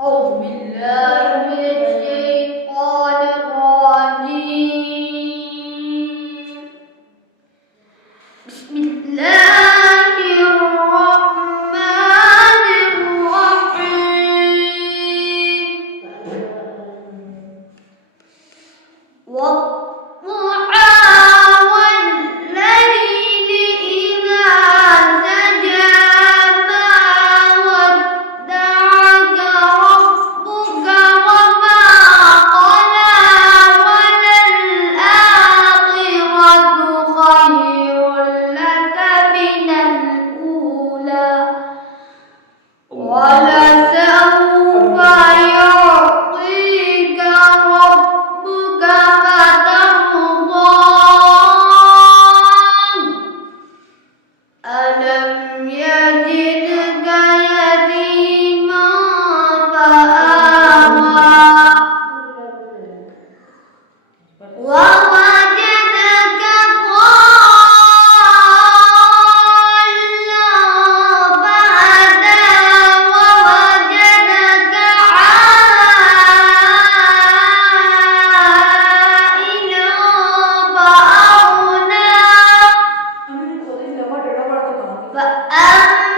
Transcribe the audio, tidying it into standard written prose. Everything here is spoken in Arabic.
أعوذ بالله من الشيطان الرجيم. بسم الله الرحمن الرحيم. والضحى والليل إذا سجى ما ودعك ربك وما قلى وللآخرة خير لك من الأولى ولسوف يعطيك ربك فترضى. ألم يجدك يتيما فآوى ووجدك ضالا فهدى ووجدك عائلا فأغنى فأما